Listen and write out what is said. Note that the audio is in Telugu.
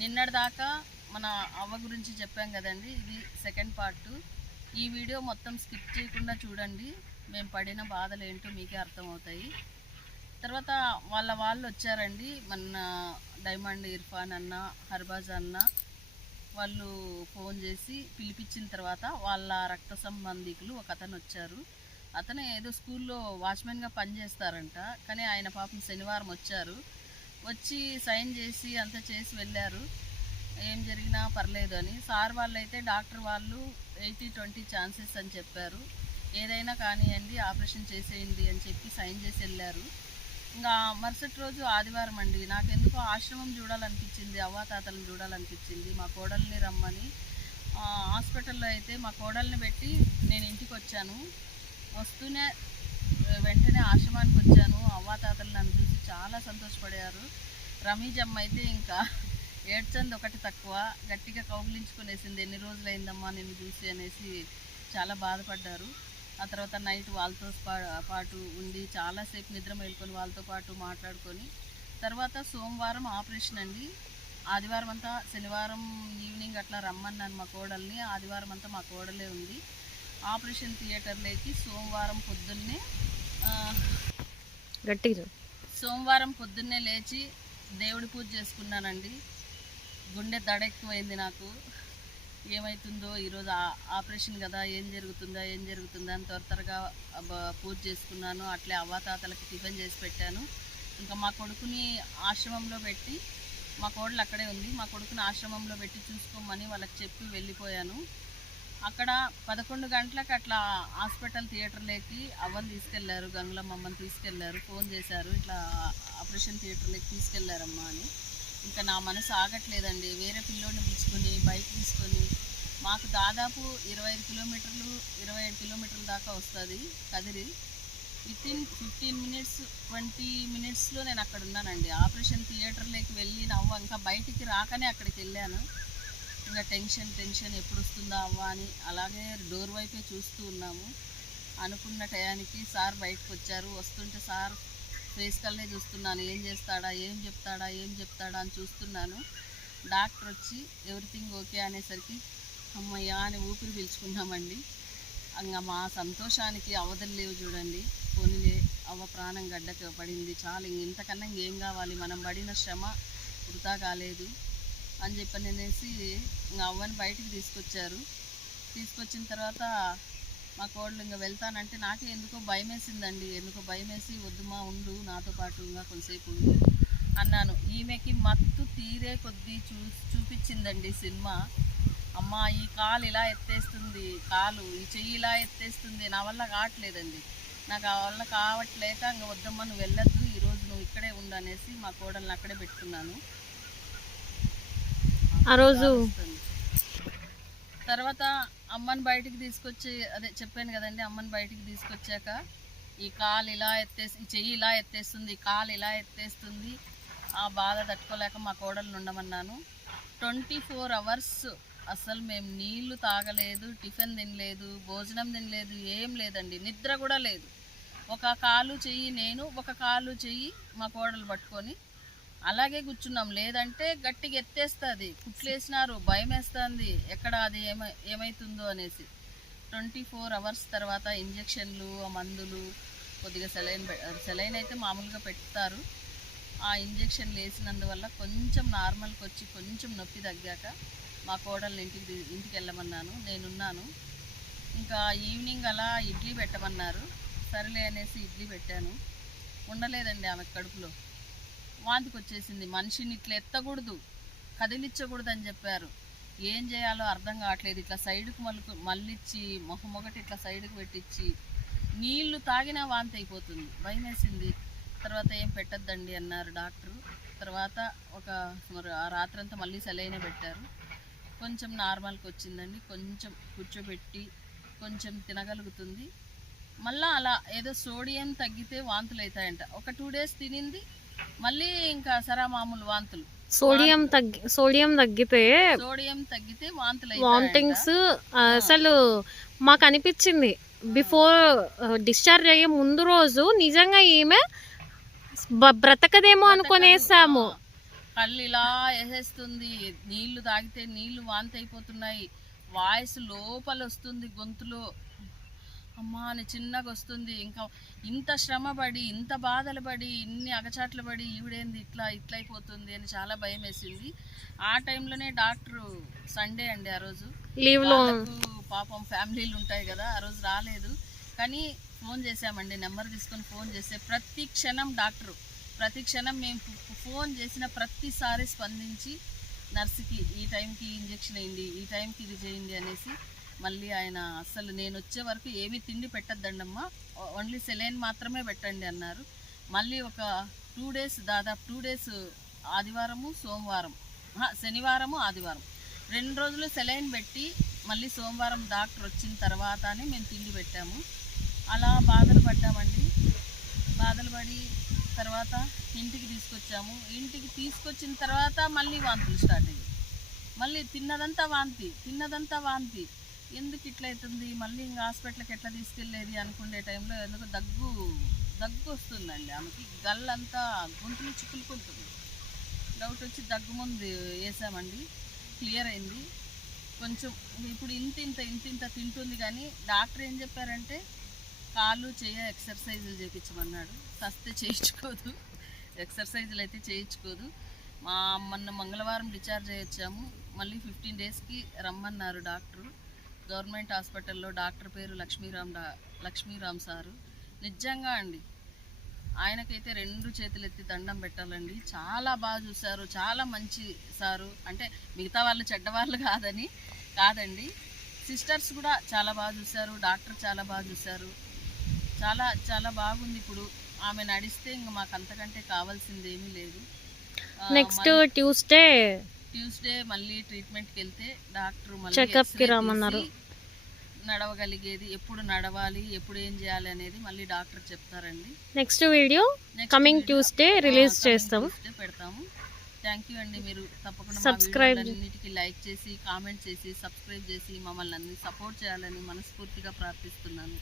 నిన్నటి దాకా మన అవ్వ గురించి చెప్పాం కదండి. ఇది సెకండ్ పార్ట్. ఈ వీడియో మొత్తం స్కిప్ చేయకుండా చూడండి. మేము పడిన బాధలు ఏంటో మీకే అర్థమవుతాయి. తర్వాత వాళ్ళు వచ్చారండి. మన డైమండ్ ఇర్ఫాన్ అన్న, హర్బాజ్ అన్న వాళ్ళు ఫోన్ చేసి పిలిపించిన తర్వాత వాళ్ళ రక్త సంబంధికులు ఒక అతను వచ్చారు. అతను ఏదో స్కూల్లో వాచ్మెన్గా పనిచేస్తారంట. కానీ ఆయన పాపం శనివారం వచ్చారు. వచ్చి సైన్ చేసి అంతా చేసి వెళ్ళారు. ఏం జరిగినా పర్లేదు అని. సార్ వాళ్ళైతే డాక్టర్ వాళ్ళు 80-20 ఛాన్సెస్ అని చెప్పారు. ఏదైనా కానివ్వండి, ఆపరేషన్ చేసేయండి అని చెప్పి సైన్ చేసి వెళ్ళారు. ఇంకా మరుసటి రోజు ఆదివారం అండి. నాకెందుకో ఆశ్రమం చూడాలనిపించింది, అవ్వాతాతలను చూడాలనిపించింది. మా కోడల్ని రమ్మని హాస్పిటల్లో అయితే మా కోడల్ని పెట్టి నేను ఇంటికి వచ్చాను. వస్తూనే వెంటనే ఆశ్రమానికి వచ్చాను. అవ్వాతాతలు నన్ను చూసి చాలా సంతోషపడారు. రమీజమ్మ అయితే ఇంకా ఏడ్చంది ఒకటి తక్కువ, గట్టిగా కౌగిలించుకునేసింది. ఎన్ని రోజులైందమ్మా నిన్ను చూసి అనేసి చాలా బాధపడ్డారు. ఆ తర్వాత నైట్ వాళ్ళతో పాటు ఉండి చాలాసేపు నిద్ర మేల్కొని వాళ్ళతో పాటు మాట్లాడుకొని తర్వాత సోమవారం ఆపరేషన్ అండి. ఆదివారం అంతా, శనివారం ఈవినింగ్ అట్లా రమ్మన్నాను మా కోడల్ని. ఆదివారం అంతా మా కోడలే ఉంది. ఆపరేషన్ థియేటర్లోకి సోమవారం పొద్దున్నే లేచి దేవుడి పూజ చేసుకున్నానండి. గుండె దడెక్కువైంది నాకు. ఏమవుతుందో ఈరోజు ఆపరేషన్ కదా, ఏం జరుగుతుందా అని త్వరగా పూజ చేసుకున్నాను. అట్లే అవ్వాతాతలకి టిఫిన్ చేసి పెట్టాను. ఇంకా మా కొడుకుని ఆశ్రమంలో పెట్టి, మా కోడలు అక్కడే ఉంది, మా కొడుకుని ఆశ్రమంలో పెట్టి చూసుకోమని వాళ్ళకి చెప్పి వెళ్ళిపోయాను. అక్కడ 11 గంటలకు అట్లా హాస్పిటల్ థియేటర్లోకి అవ్వని తీసుకెళ్లారు, గంగులమ్మ అమ్మని తీసుకెళ్లారు. ఫోన్ చేశారు, ఇట్లా ఆపరేషన్ థియేటర్లోకి తీసుకెళ్లారమ్మా అని. ఇంకా నా మనసు ఆగట్లేదండి. వేరే పిల్లోడిని తీసుకొని బైక్ తీసుకొని మాకు దాదాపు 25 కిలోమీటర్లు 27 కిలోమీటర్ల దాకా వస్తుంది కదిరి. వితిన్ 15 మినిట్స్ 20 మినిట్స్లో నేను అక్కడ ఉన్నానండి. ఆపరేషన్ థియేటర్లోకి వెళ్ళి నవ్వ ఇంకా బయటికి రాకనే అక్కడికి వెళ్ళాను. ఇంకా టెన్షన్ ఎప్పుడు వస్తుందా అవ్వ అని అలాగే డోర్ వైపే చూస్తూ ఉన్నాము. అనుకున్న టయానికి సార్ బయటకు వచ్చారు. వస్తుంటే సార్ ఫేస్ కల్నే చూస్తున్నాను, ఏం చేస్తాడా ఏం చెప్తాడా అని చూస్తున్నాను. డాక్టర్ వచ్చి ఎవ్రీథింగ్ ఓకే అనేసరికి అమ్మయ్య అని ఊపిరి పీల్చుకున్నామండి. ఇంకా మా సంతోషానికి అవధులు లేవు చూడండి. పోనీలే అవ్వ ప్రాణం గడ్డకు పడింది, చాలు, ఇంతకన్నా ఇంకేం కావాలి, మనం పడిన శ్రమ వృధా కాలేదు అని చెప్పనేసి ఇంకా అవ్వని బయటికి తీసుకొచ్చిన తర్వాత మా కోళ్ళు ఇంకా వెళ్తానంటే నాకే ఎందుకో భయం వేసిందండి. భయం వేసి వద్దుమా ఉండు నాతో పాటు ఇంకా కొంతసేపు ఉండు అన్నాను. ఈమెకి మత్తు తీరే కొద్దీ చూపించిందండి సినిమా. అమ్మ ఈ కాలు ఇలా ఎత్తేస్తుంది, ఈ చెయ్యి ఇలా ఎత్తేస్తుంది, నా వల్ల కావట్లేదండి. నాకు ఆ వల్ల కావట్లేక ఇంకా వద్దమ్మా నువ్వు వెళ్ళొద్దు, ఈరోజు నువ్వు ఇక్కడే ఉండు అనేసి మా కోడల్ని అక్కడే పెట్టుకున్నాను. ఆ రోజు తర్వాత అమ్మని బయటికి తీసుకొచ్చి, అదే చెప్పాను కదండి, అమ్మని బయటికి తీసుకొచ్చాక ఈ కాలు ఇలా ఈ చెయ్యి ఇలా ఎత్తేస్తుంది, కాలు ఇలా ఎత్తేస్తుంది. ఆ బాధ తట్టుకోలేక మా కోడలు ఉండమన్నాను. 24 అవర్స్ అసలు మేము నీళ్లు తాగలేదు, టిఫిన్ తినలేదు, భోజనం తినలేదు, ఏం లేదండి, నిద్ర కూడా లేదు. ఒక కాలు చెయ్యి నేను, ఒక కాలు చెయ్యి మా కోడలు పట్టుకొని అలాగే కూర్చున్నాం. లేదంటే గట్టిగా ఎత్తేస్తుంది, కుట్లేసినారు, భయం వేస్తుంది ఎక్కడ అది ఏమవుతుందో అనేసి. 24 అవర్స్ తర్వాత ఇంజెక్షన్లు, మందులు, కొద్దిగా సెలైన్ అయితే మామూలుగా పెడతారు. ఆ ఇంజెక్షన్లు వేసినందువల్ల కొంచెం నార్మల్కి వచ్చి కొంచెం నొప్పి తగ్గాక మా కోడల్ని ఇంటికి వెళ్ళమన్నాను. నేనున్నాను. ఇంకా ఈవినింగ్ అలా ఇడ్లీ పెట్టమన్నారు. సరేలే అనేసి ఇడ్లీ పెట్టాను. ఉండలేదండి ఆమె కడుపులో, వాంతికి వచ్చేసింది. మనిషిని ఇట్లా ఎత్తకూడదు, కదిలించకూడదు అని చెప్పారు. ఏం చేయాలో అర్థం కావట్లేదు. ఇట్లా సైడ్కి మళ్ళిచ్చి మొహం ఒకటి ఇట్లా సైడ్కి పెట్టించి నీళ్లు తాగినా వాంతి అయిపోతుంది. భయం వేసింది. తర్వాత ఏం పెట్టద్దండి అన్నారు డాక్టరు. తర్వాత ఆ రాత్రంతా మళ్ళీ సెలైనే పెట్టారు. కొంచెం నార్మల్కి వచ్చిందండి. కొంచెం కూర్చోబెట్టి కొంచెం తినగలుగుతుంది. మళ్ళీ అలా ఏదో సోడియం తగ్గితే వాంతులు అవుతాయంట. ఒక 2 డేస్ తినింది, మళ్ళీ ఇంకా మామూలు వాంతులు. సోడియం తగ్గితే వామిటింగ్స్ అసలు మాకు అనిపించింది. బిఫోర్ డిశ్చార్జ్ అయ్యే ముందు రోజు నిజంగా ఈమె బ్రతకదేమో అనుకునేసాము. కళ్ళు ఇలా వేసేస్తుంది, నీళ్లు తాగితే నీళ్లు వాంతి అయిపోతున్నాయి, వాయిస్ లోపల వస్తుంది గొంతులో, అమ్మా అని చిన్నగా వస్తుంది. ఇంకా ఇంత శ్రమపడి ఇంత బాధలు పడి ఇన్ని అగచాట్లు పడి ఈవిడేంది ఇట్లా అయిపోతుంది అని చాలా భయం వేసింది. ఆ టైంలోనే డాక్టరు సండే అండి ఆ రోజు లీవ్లో పాపం ఫ్యామిలీలు ఉంటాయి కదా, ఆ రోజు రాలేదు. కానీ ఫోన్ చేసామండి, నెంబర్ తీసుకొని ఫోన్ చేస్తే ప్రతి క్షణం డాక్టరు ప్రతి క్షణం మేము ఫోన్ చేసిన ప్రతిసారి స్పందించి నర్సుకి ఈ టైంకి ఇంజెక్షన్ అయింది, ఈ టైంకి ఇది చేయండి అనేసి మళ్ళీ ఆయన అస్సలు నేను వచ్చే వరకు ఏమీ తిండి పెట్టద్దండమ్మా, ఓన్లీ సెలైన్ మాత్రమే పెట్టండి అన్నారు. మళ్ళీ ఒక 2 days దాదాపు 2 days ఆదివారము సోమవారం శనివారము ఆదివారం 2 రోజులు సెలైన్ పెట్టి మళ్ళీ సోమవారం డాక్టర్ వచ్చిన తర్వాతనే మేము తిండి పెట్టాము. అలా బాధలు పడ్డామండి. బాధలు పడి తర్వాత ఇంటికి తీసుకొచ్చాము. ఇంటికి తీసుకొచ్చిన తర్వాత మళ్ళీ వాంతులు స్టార్ట్ అయ్యాయి. మళ్ళీ తిన్నదంతా వాంతి ఎందుకు ఇట్లా అవుతుంది, మళ్ళీ ఇంకా హాస్పిటల్కి ఎట్లా తీసుకెళ్ళేది అనుకునే టైంలో ఎందుకు దగ్గు వస్తుందండి ఆమెకి, గల్లంతా గొంతులు చిక్కులుకుంటుంది. డౌట్ వచ్చి దగ్గు ముందు వేసామండి, క్లియర్ అయింది కొంచెం. ఇప్పుడు ఇంత తింటుంది. కానీ డాక్టర్ ఏం చెప్పారంటే కాళ్ళు ఎక్సర్సైజులు చేయించమన్నాడు. సస్తే చేయించుకోదు, ఎక్సర్సైజులు అయితే చేయించుకోదు. మొన్న మంగళవారం డిశ్చార్జ్ అయ్యొచ్చాము. మళ్ళీ 15 daysకి రమ్మన్నారు డాక్టరు. గవర్నమెంట్ హాస్పిటల్లో డాక్టర్ పేరు లక్ష్మీరామ్ సారు. నిజంగా అండి ఆయనకైతే 2 చేతులు ఎత్తి దండం పెట్టాలండి. చాలా బాగా చూశారు, చాలా మంచి సారు. అంటే మిగతా వాళ్ళు చెడ్డవాళ్ళు కాదండి, సిస్టర్స్ కూడా చాలా బాగా చూశారు, డాక్టర్ చాలా బాగా చూశారు. చాలా చాలా బాగుంది. ఇప్పుడు ఆమె నడిస్తే ఇంకా మాకు అంతకంటే కావాల్సింది ఏమీ లేదు. నెక్స్ట్ ట్యూస్డే మళ్ళీ ట్రీట్మెంట్కి వెళ్తే డాక్టర్ మళ్ళీ చెకప్కి రమ్మన్నారు. నడవగలిగేది ఎప్పుడు నడవాలి, ఎప్పుడు ఏం చేయాలి అనేది మళ్ళీ డాక్టర్ చెప్తారండి. Next video coming Tuesday release చేస్తాము, పెడతాము. థ్యాంక్ యూ అండి. మీరు తప్పకుండా సబ్స్క్రైబ్ అన్నిటికీ లైక్ చేసి కామెంట్ చేసి సబ్స్క్రైబ్ చేసి మమ్మల్ని అన్ని సపోర్ట్ చేయాలని మనస్ఫూర్తిగా ప్రార్థిస్తున్నాను.